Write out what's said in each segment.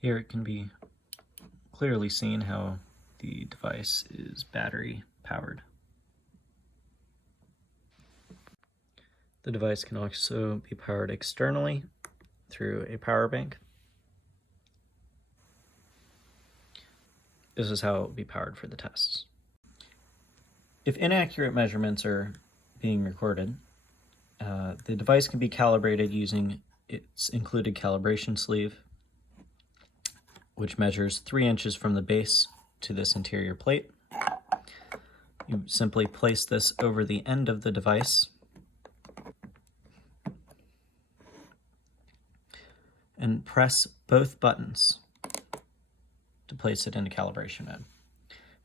Here it can be clearly seen how the device is battery powered. The device can also be powered externally through a power bank. This is how it will be powered for the tests. If inaccurate measurements are being recorded, the device can be calibrated using its included calibration sleeve, which measures 3 inches from the base to this interior plate. You simply place this over the end of the device and press both buttons to place it into calibration mode.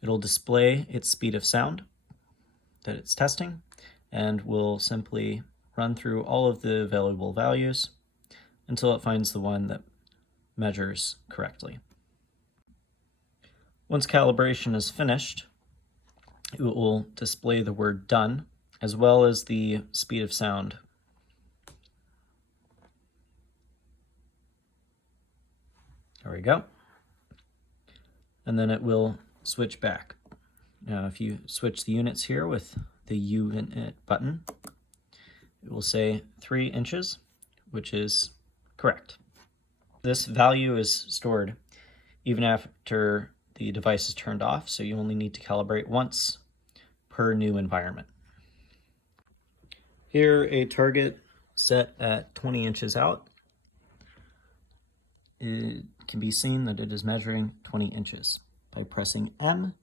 It'll display its speed of sound that it's testing and will simply run through all of the available values until it finds the one that measures correctly. Once calibration is finished, it will display the word done as well as the speed of sound. There we go. And then it will switch back. Now, if you switch the units here with the unit button, it will say 3 inches, which is correct. This value is stored even after the device is turned off, so you only need to calibrate once per new environment. Here, a target set at 20 inches out. It can be seen that it is measuring 20 inches. By pressing M,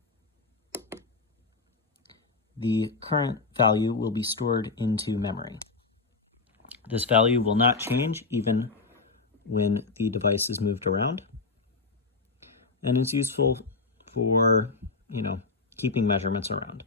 the current value will be stored into memory. This value will not change even when the device is moved around, and it's useful for, keeping measurements around.